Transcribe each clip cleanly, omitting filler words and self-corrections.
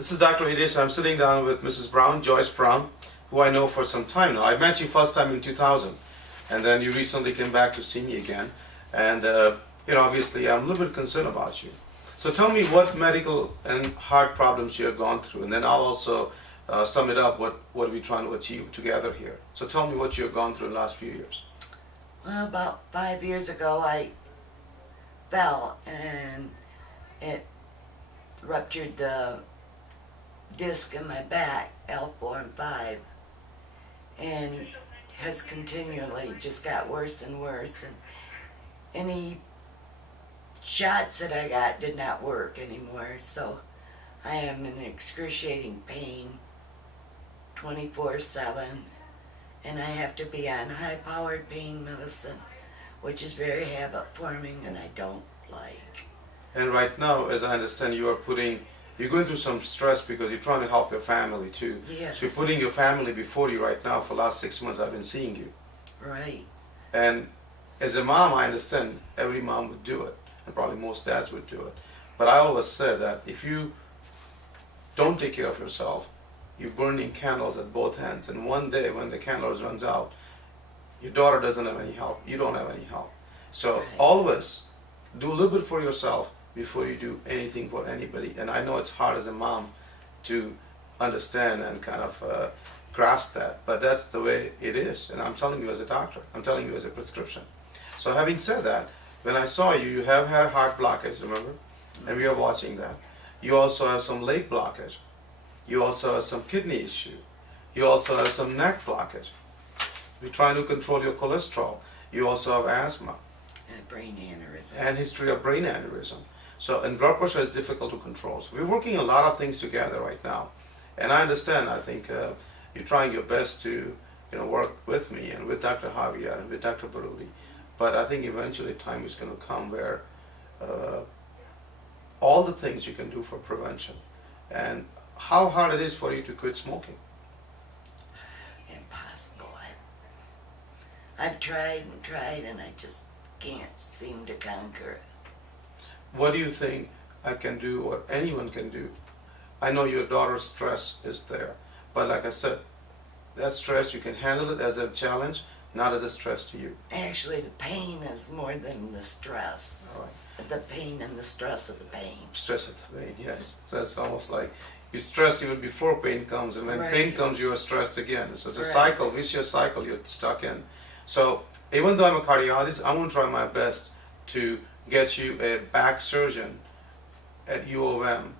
This is Dr. Hitesh. I'm sitting down with Mrs. Brown, Joyce Brown, who I know for some time now. I met you first time in 2000, and then you recently came back to see me again. And, obviously I'm a little bit concerned about you. So tell me what medical and heart problems you have gone through, and then I'll also sum it up, what are we trying to achieve together here. So tell me what you have gone through in the last few years. Well, about 5 years ago, I fell and it ruptured the disc in my back, L4 and 5, and has continually just got worse and worse. And any shots that I got did not work anymore, so I am in excruciating pain 24/7, and I have to be on high-powered pain medicine, which is very habit-forming and I don't like. And right now, as I understand, you're going through some stress because you're trying to help your family too. Yes. So you're putting your family before you right now. For the last 6 months I've been seeing you. Right. And as a mom, I understand every mom would do it, and probably most dads would do it. But I always said that if you don't take care of yourself, you're burning candles at both ends, and one day when the candles runs out, your daughter doesn't have any help, you don't have any help. So Right. always do a little bit for yourself before you do anything for anybody. And I know it's hard as a mom to understand and kind of grasp that, but that's the way it is. And I'm telling you as a doctor, I'm telling you as a prescription. So having said that, when I saw you, you have had heart blockage, remember? And we are watching that. You also have some leg blockage. You also have some kidney issue. You also have some neck blockage. We're trying to control your cholesterol. You also have asthma. And a brain aneurysm. And history of brain aneurysm. So, and blood pressure is difficult to control. So we're working a lot of things together right now. And I understand, I think you're trying your best to work with me and with Dr. Javier and with Dr. Barudi. But I think eventually time is going to come where all the things you can do for prevention, and how hard it is for you to quit smoking. Impossible. I've tried and tried and I just can't seem to conquer it. What do you think I can do or anyone can do? I know your daughter's stress is there, but like I said, that stress, you can handle it as a challenge, not as a stress to you. Actually, the pain is more than the stress. All right. The pain and the stress of the pain. Stress of the pain, yes. So it's almost like you stress even before pain comes, and when pain Right. comes, you are stressed again. So it's a Right. cycle, vicious cycle you're stuck in. So even though I'm a cardiologist, I'm going to try my best to get you a back surgeon at U of M.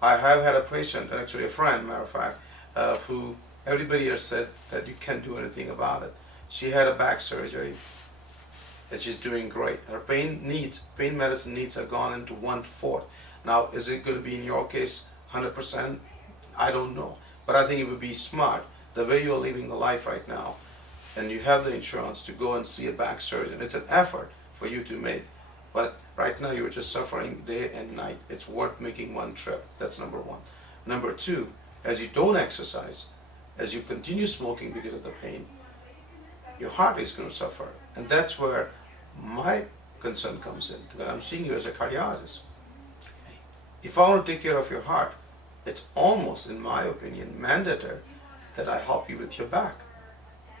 I have had a patient, actually a friend, matter of fact, who everybody has said that you can't do anything about it. She had a back surgery, and she's doing great. Her pain medicine needs have gone into 1/4. Now, is it going to be in your case 100%? I don't know. But I think it would be smart, the way you're living the life right now, and you have the insurance to go and see a back surgeon. It's an effort for you to make. But right now you're just suffering day and night. It's worth making one trip. That's number one. Number two, as you don't exercise, as you continue smoking because of the pain, your heart is going to suffer. And that's where my concern comes in, because I'm seeing you as a cardiologist. If I want to take care of your heart, it's almost, in my opinion, mandatory that I help you with your back.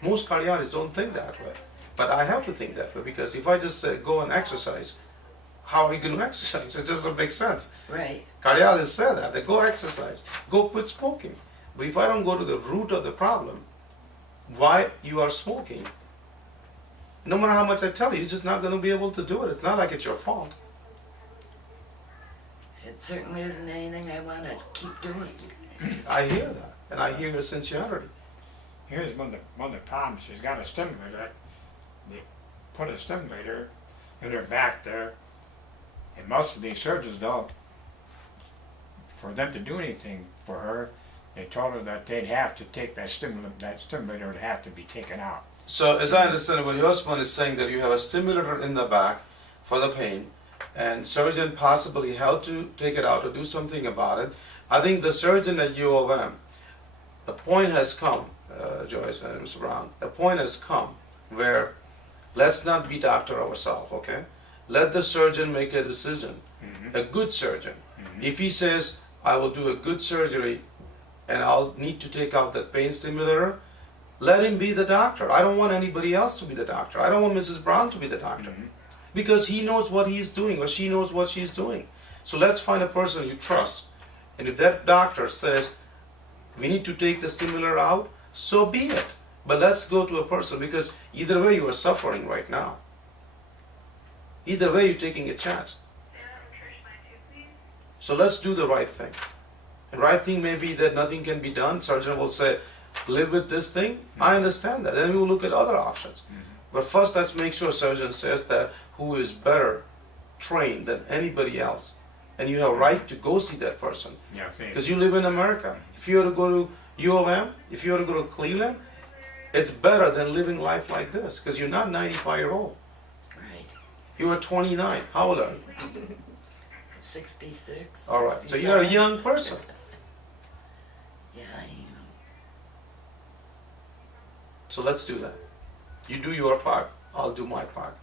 Most cardiologists don't think that way, but I have to think that way, because if I just say go and exercise, how are you going to exercise? It doesn't make sense. Right. Cardiologists say that, they go exercise, go quit smoking. But if I don't go to the root of the problem, why you are smoking, no matter how much I tell you, you're just not going to be able to do it. It's not like it's your fault. It certainly isn't anything I want to keep doing. I hear that, and I hear your sincerity. Here's one of the problems. She's got a stimulator. They put a stimulator in her back there, and most of these surgeons, though, for them to do anything for her, they told her that they'd have to take that stimulator would have to be taken out. So, as I understand it, what your husband is saying, that you have a stimulator in the back for the pain, and surgeon possibly had to take it out or do something about it. I think the surgeon at U of M, the point has come, Joyce and Mr. Brown, the point has come where let's not be doctor ourselves, okay? Let the surgeon make a decision, a good surgeon. If he says, I will do a good surgery and I'll need to take out that pain stimulator. Let him be the doctor. I don't want anybody else to be the doctor. I don't want Mrs. Brown to be the doctor. Because he knows what he's doing or she knows what she's doing. So let's find a person you trust. And if that doctor says, we need to take the stimulator out, so be it. But let's go to a person, because either way you are suffering right now. Either way you're taking a chance. So let's do the right thing. The right thing may be that nothing can be done. Surgeon will say, live with this thing. I understand that. Then we will look at other options. But first let's make sure surgeon says that who is better trained than anybody else. And you have a right to go see that person. Yeah, see. Because you live in America. If you were to go to U of M, if you were to go to Cleveland, it's better than living life like this. Because you're not 95-year-old. Right. You are 29. How old are you? 66. All right. So you're a 67. young person. Yeah, I am. So let's do that. You do your part. I'll do my part.